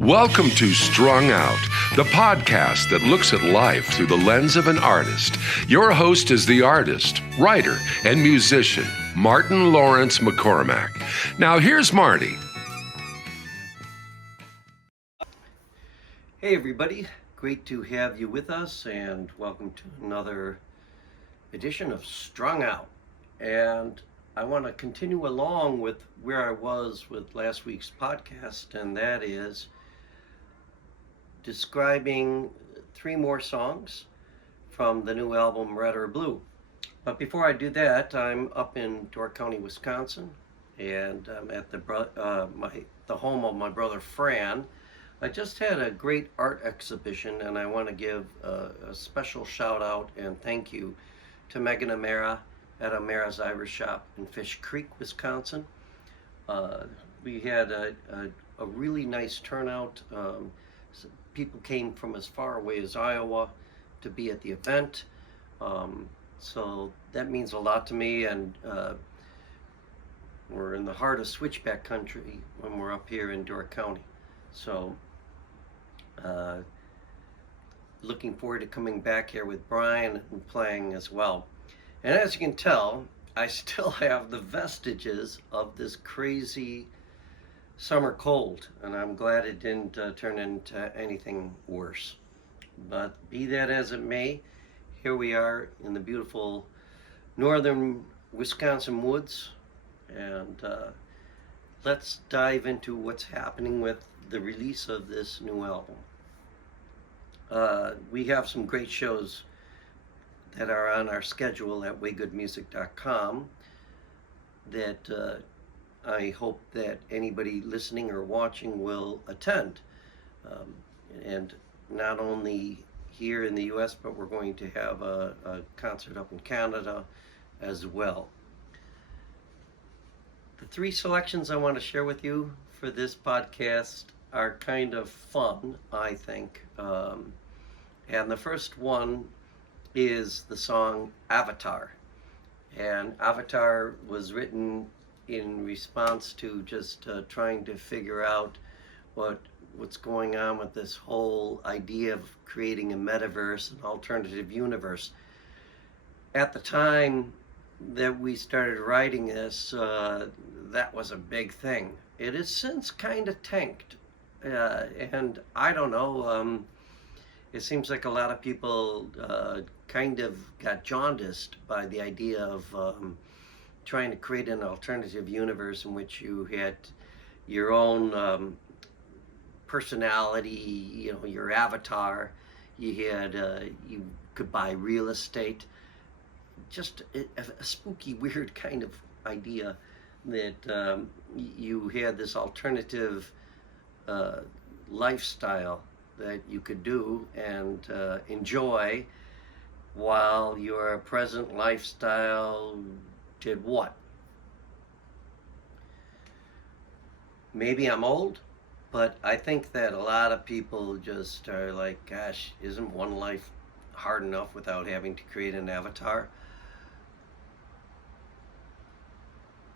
Welcome to Strung Out, the podcast that looks at life through the lens of an artist. Your host is the artist, writer, and musician, Martin Laurence McCormack. Now here's Marty. Hey everybody, great to have you with us and welcome to another edition of Strung Out. And I want to continue along with where I was with last week's podcast, and that is describing 3 more songs from the new album Red or Blue. But before I do that, I'm up in Door County, Wisconsin, and I'm at the home of my brother Fran. I just had a great art exhibition, and I want to give a special shout out and thank you to Megan Amara at Amara's Irish Shop in Fish Creek, Wisconsin. We had a really nice turnout. People came from as far away as Iowa to be at the event. So that means a lot to me, and we're in the heart of Switchback country when we're up here in Door County. So looking forward to coming back here with Brian and playing as well. And as you can tell, I still have the vestiges of this crazy summer cold, and I'm glad it didn't turn into anything worse. But be that as it may, here we are in the beautiful northern Wisconsin woods, and let's dive into what's happening with the release of this new album. We have some great shows that are on our schedule at waygoodmusic.com that I hope that anybody listening or watching will attend. And not only here in the US, but we're going to have a concert up in Canada as well. The 3 selections I want to share with you for this podcast are kind of fun, I think. And the first one is the song Avatar. And Avatar was written in response to just trying to figure out what's going on with this whole idea of creating a metaverse, an alternative universe. At the time that we started writing this, that was a big thing. It has since kind of tanked. And I don't know, it seems like a lot of people kind of got jaundiced by the idea of trying to create an alternative universe in which you had your own personality, your avatar. You had you could buy real estate. Just a spooky, weird kind of idea that you had this alternative lifestyle that you could do and enjoy while your present lifestyle did what? Maybe I'm old, but I think that a lot of people just are like, gosh, isn't one life hard enough without having to create an avatar?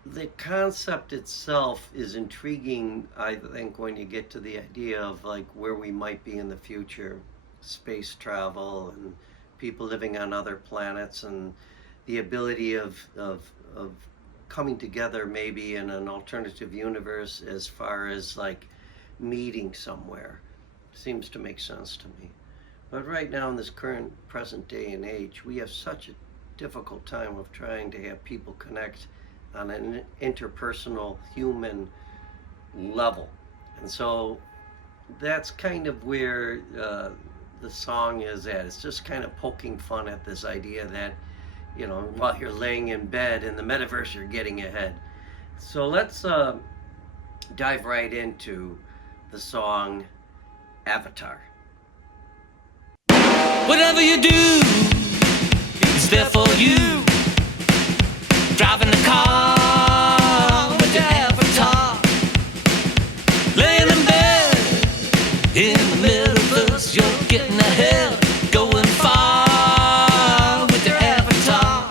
The concept itself is intriguing, I think, when you get to the idea of like where we might be in the future, space travel and people living on other planets, and the ability of coming together maybe in an alternative universe as far as like meeting somewhere. Seems to make sense to me. But right now in this current present day and age, we have such a difficult time of trying to have people connect on an interpersonal human level. And so that's kind of where the song is at. It's just kind of poking fun at this idea that, while you're laying in bed in the metaverse, you're getting ahead. So let's dive right into the song Avatar. Whatever you do, it's there for you. Driving the car with your avatar, laying in bed in the metaverse, you're getting ahead, going far with your avatar.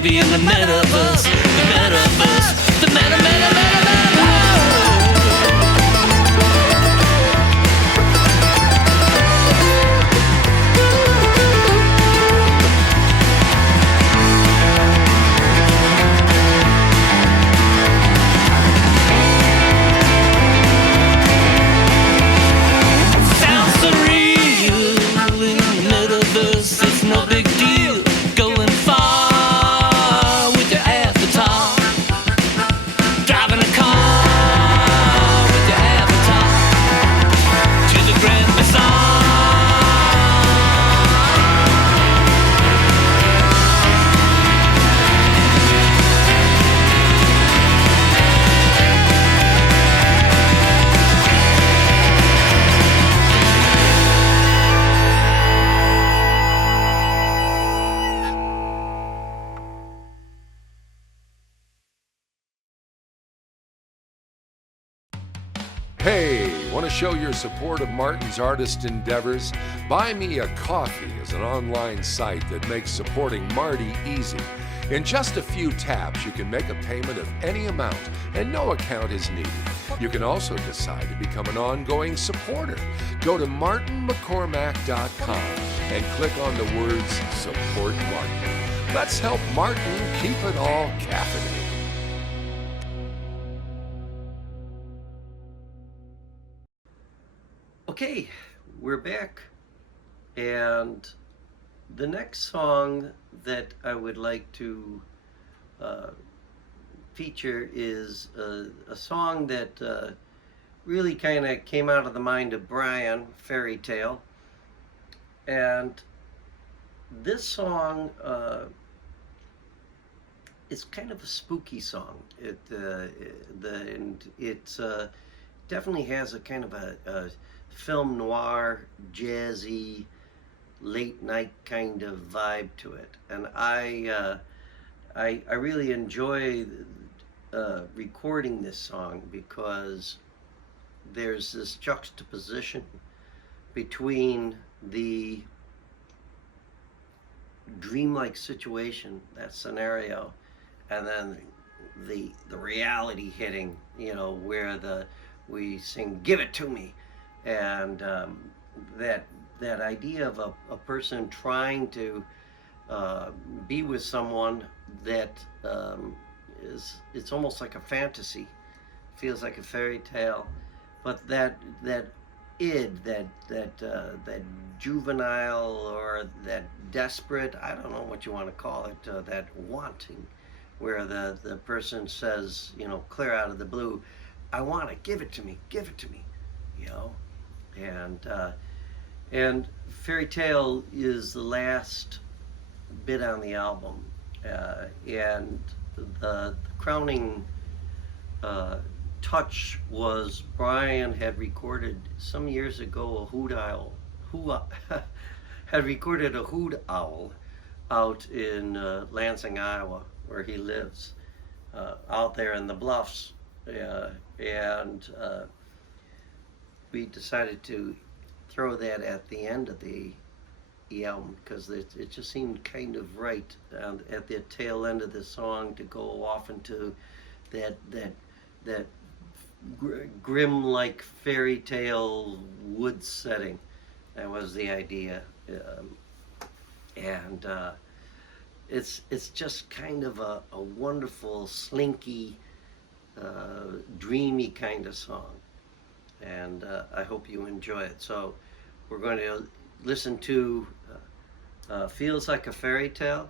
maybe in the metaverse, the metaverse, the meta. Hey, want to show your support of Martin's artist endeavors? Buy Me a Coffee is an online site that makes supporting Marty easy. In just a few taps, you can make a payment of any amount, and no account is needed. You can also decide to become an ongoing supporter. Go to martinmccormack.com and click on the words Support Martin. Let's help Martin keep it all caffeinated. Okay, we're back, and the next song that I would like to feature is a song that really kind of came out of the mind of Brian, Fairy Tale, and this song is kind of a spooky song. It definitely has a kind of a film noir, jazzy, late night kind of vibe to it, and I really enjoy recording this song because there's this juxtaposition between the dreamlike situation, that scenario, and then the reality hitting, where we sing "Give It to Me," and that idea of a person trying to be with someone that it's almost like a fantasy, feels like a fairy tale, but that juvenile or that desperate, I don't know what you want to call it, that wanting, where the person says, clear out of the blue, I want it, give it to me, and Fairy Tale is the last bit on the album, and the crowning touch was Brian had recorded some years ago had recorded a hoot owl out in Lansing, Iowa, where he lives, out there in the bluffs, and we decided to throw that at the end of the album because it just seemed kind of right at the tail end of the song to go off into that grim, like fairy tale wood setting. That was the idea, and it's just kind of a wonderful, slinky, dreamy kind of song, and I hope you enjoy it. So we're going to listen to Feels Like a Fairy Tale,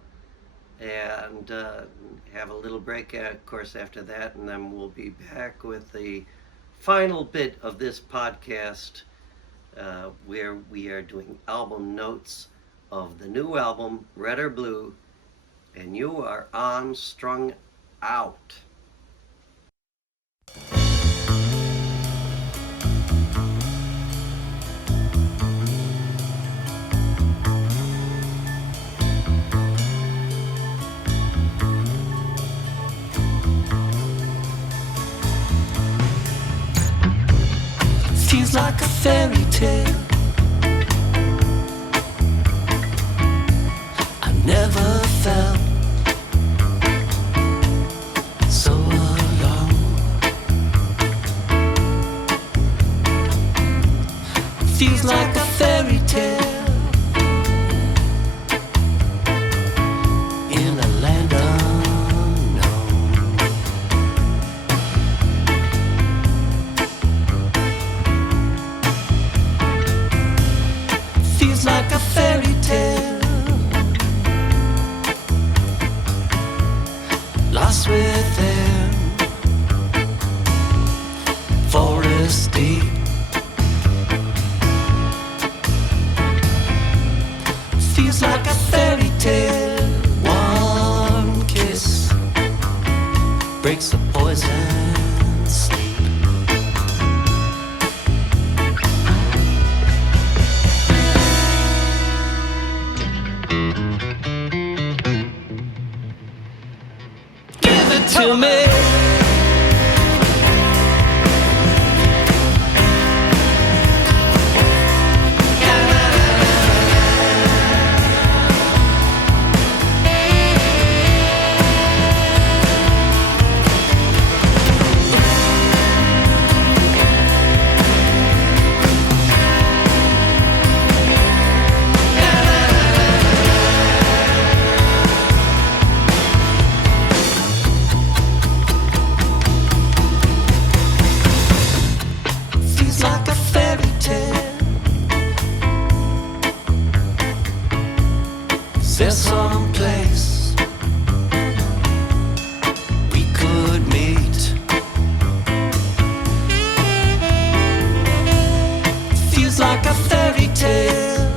and have a little break, of course, after that, and then we'll be back with the final bit of this podcast, where we are doing album notes of the new album, Red or Blue, and you are on Strung Out. Feels like a fairy tale. I never felt lost within, forest deep. Feels like a fairy tale. One kiss breaks the poison sleep. Give it to me. Feels like a fairy tale. Is there some place we could meet? Feels like a fairy tale.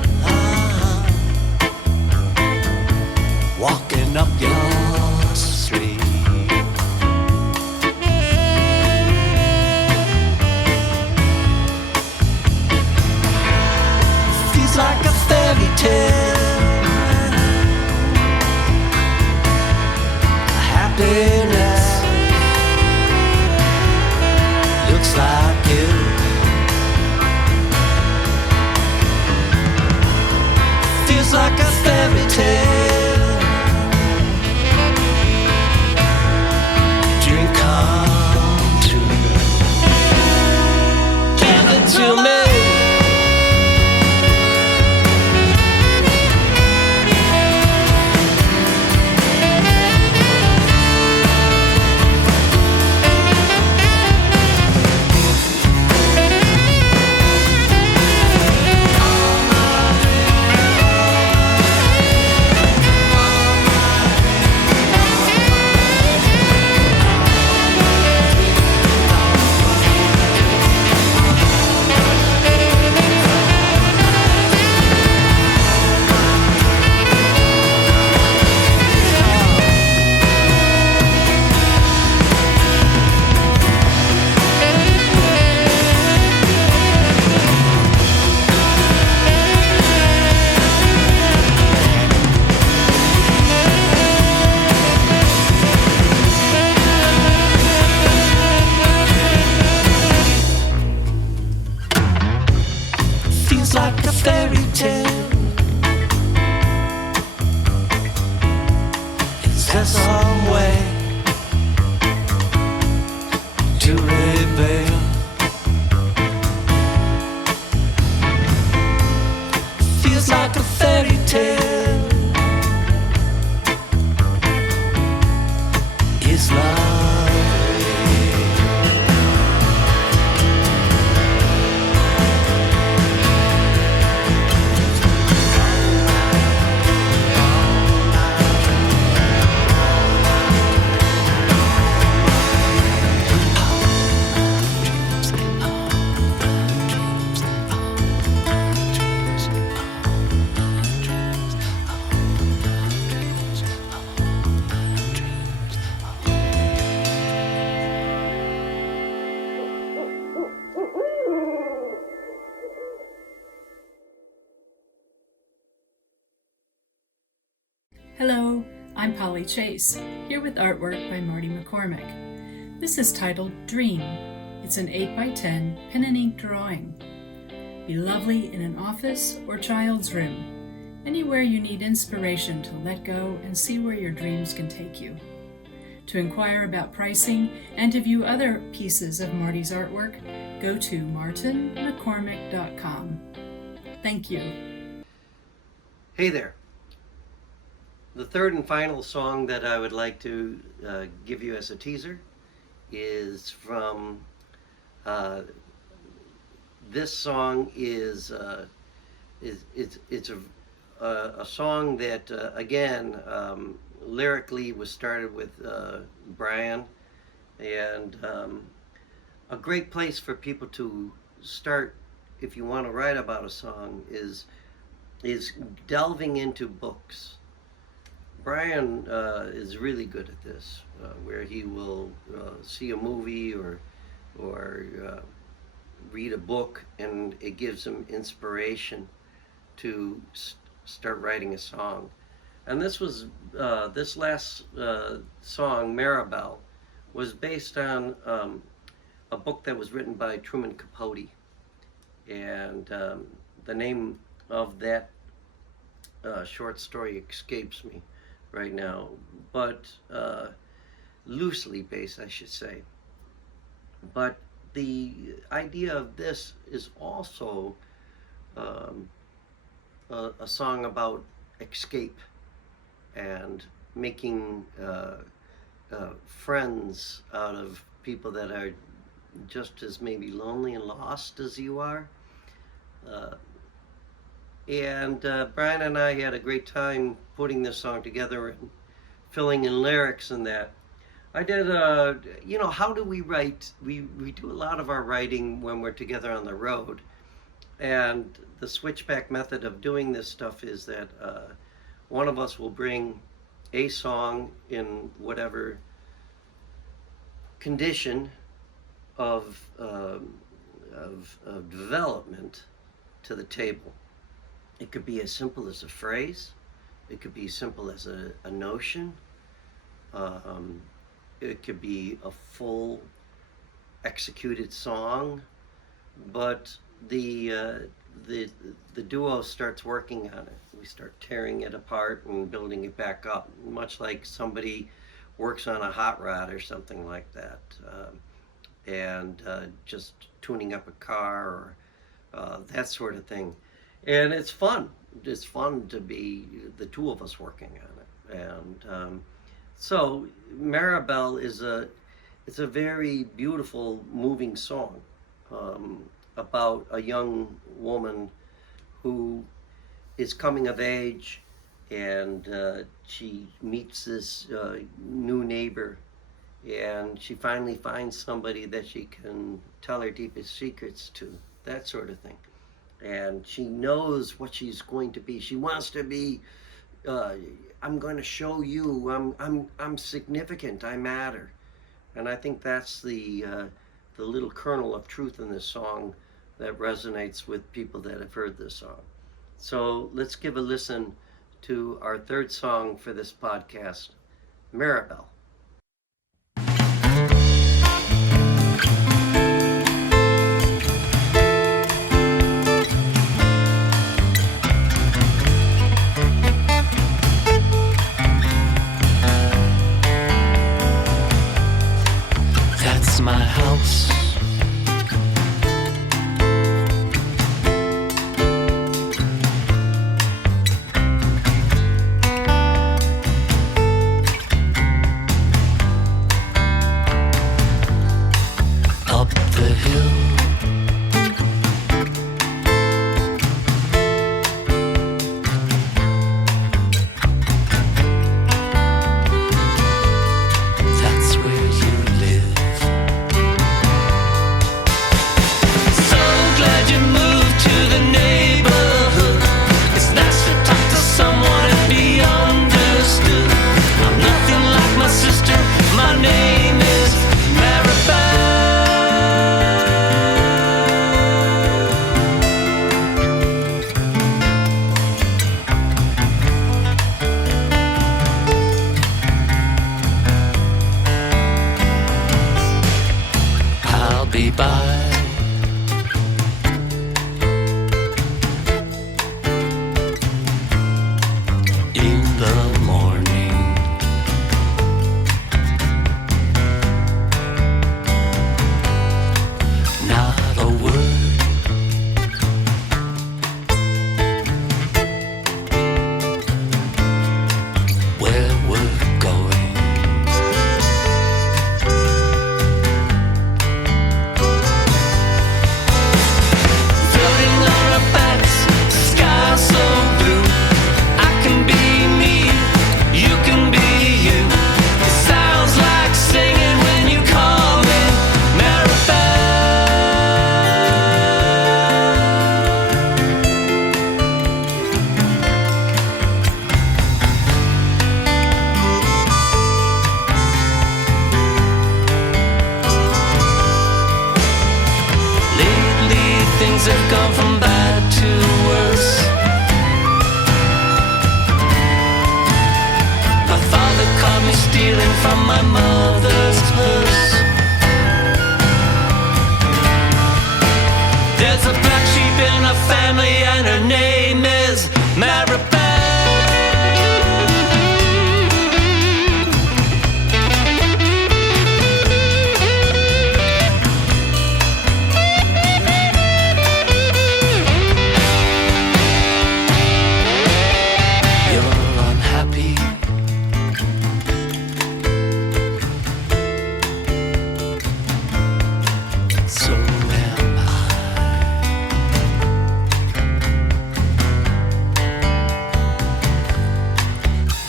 Walking up your street. Feels like a fairy tale. Happiness looks like you. Feels like a fairy tale. Dream come true. Give it to me. Feels like a fairy tale. Is there some way to rebel? Feels like a fairy tale. Is love real? Hello, I'm Polly Chase, here with artwork by Marty McCormack. This is titled Dream. It's an 8x10 pen and ink drawing. Be lovely in an office or child's room, anywhere you need inspiration to let go and see where your dreams can take you. To inquire about pricing and to view other pieces of Marty's artwork, go to martinmccormack.com. Thank you. Hey there. The third and final song that I would like to give you as a teaser is from this song is it's a song that again lyrically was started with Brian, and a great place for people to start if you want to write about a song is delving into books. Brian is really good at this, where he will see a movie or read a book, and it gives him inspiration to start writing a song. And this was this last song, Marybelle, was based on a book that was written by Truman Capote, and the name of that short story escapes me right now, but loosely based, I should say. But the idea of this is also a song about escape and making friends out of people that are just as maybe lonely and lost as you are. And Brian and I had a great time putting this song together and filling in lyrics and that. I did, how do we write? We do a lot of our writing when we're together on the road. And the switchback method of doing this stuff is that one of us will bring a song in whatever condition of development to the table. It could be as simple as a phrase. It could be as simple as a notion. It could be a full executed song, but the duo starts working on it. We start tearing it apart and building it back up, much like somebody works on a hot rod or something like that, and just tuning up a car or that sort of thing. And it's fun. It's fun to be the two of us working on it. And so Marybelle is a very beautiful, moving song about a young woman who is coming of age, and she meets this new neighbor, and she finally finds somebody that she can tell her deepest secrets to, that sort of thing. And she knows what she's going to be. She wants to be, I'm going to show you, I'm significant, I matter. And I think that's the little kernel of truth in this song that resonates with people that have heard this song. So let's give a listen to our third song for this podcast, Marybelle. My house. Up the hill. That's where you live. from my mother's purse. There's a black sheep in our family and her name is Marybelle.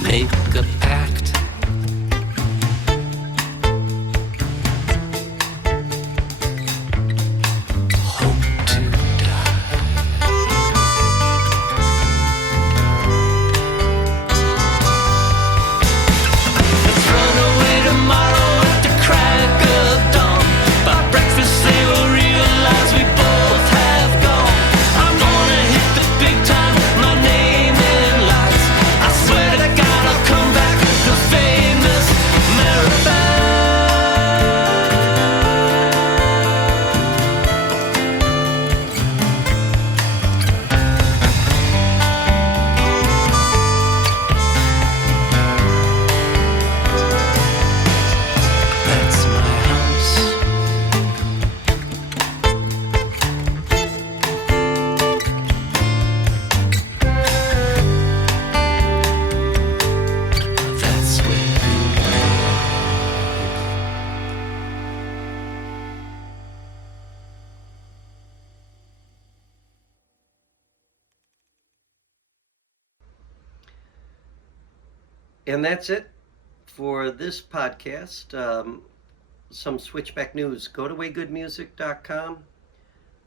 Make a pact. Hope to die. Let's run away tomorrow at the crack of dawn. By breakfast they will realize we both have gone. I'm gonna hit the big time, my name in lights. I swear to God I'll come back, the famous Marybelle. That's my house. That's where we live. And that's it for this podcast. Some Switchback news. Go to waygoodmusic.com.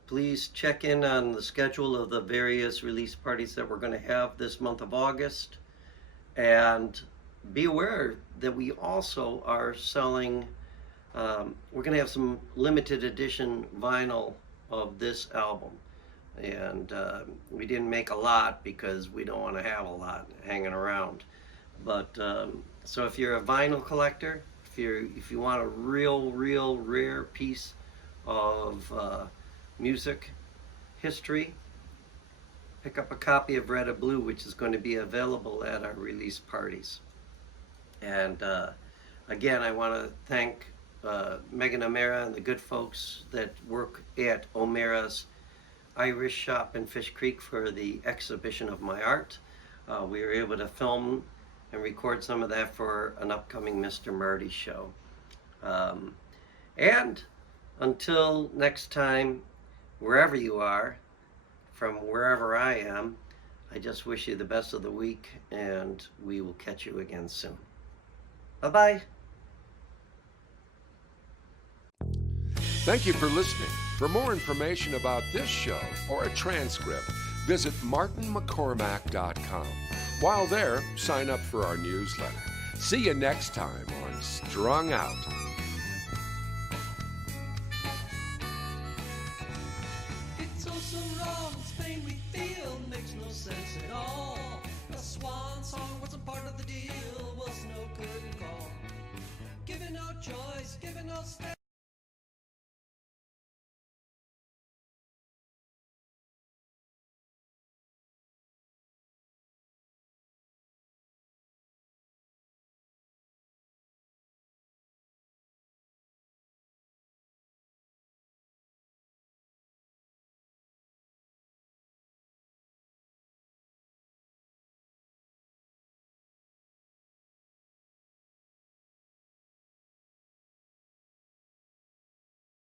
Please check in on the schedule of the various release parties that we're going to have this month of August. And be aware that we also are selling, we're going to have some limited edition vinyl of this album. And we didn't make a lot because we don't want to have a lot hanging around. But so if you're a vinyl collector, if you want a real rare piece of music history, pick up a copy of Red or Blue, which is going to be available at our release parties. And again, I want to thank Megan O'Mara and the good folks that work at O'Mara's Irish Shop in Fish Creek for the exhibition of my art. We were able to film and record some of that for an upcoming Mr. Marty show. And until next time, wherever you are, from wherever I am, I just wish you the best of the week, and we will catch you again soon. Bye-bye. Thank you for listening. For more information about this show or a transcript, visit martinmccormack.com. While there, sign up for our newsletter. See you next time on Strung Out. It's all so wrong, this pain we feel makes no sense at all. A swan song wasn't part of the deal, was no good call. Given no choice, given no step.